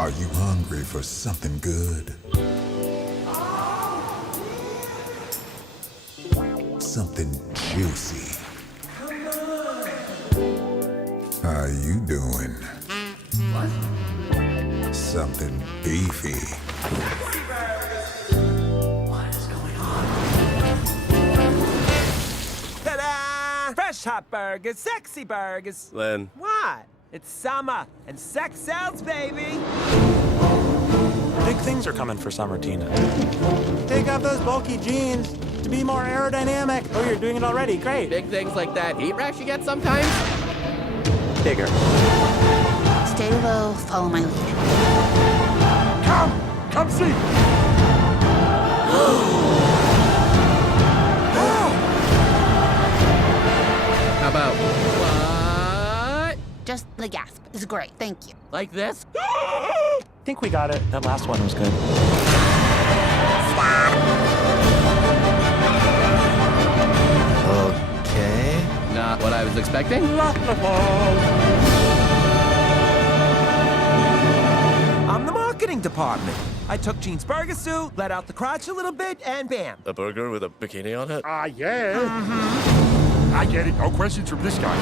Are you hungry for something good? Something juicy. How you doing? What? Something beefy. What is going on? Ta-da! Fresh hot burgers, sexy burgers. Len. What? It's summer, and sex sells, baby. Big things are coming for Summer, Tina. Take off those bulky jeans to be more aerodynamic. Oh, you're doing it already. Great. Big things like that heat rash you get sometimes? Bigger. Stay low, follow my lead. Come see. How about what? Just the gasp is great, thank you. Like this? I think we got it. That last one was good. Okay. Not what I was expecting. I'm the marketing department. I took Jean's burger suit, let out the crotch a little bit, and bam. A burger with a bikini on it? Yeah. I get it. No questions from this guy.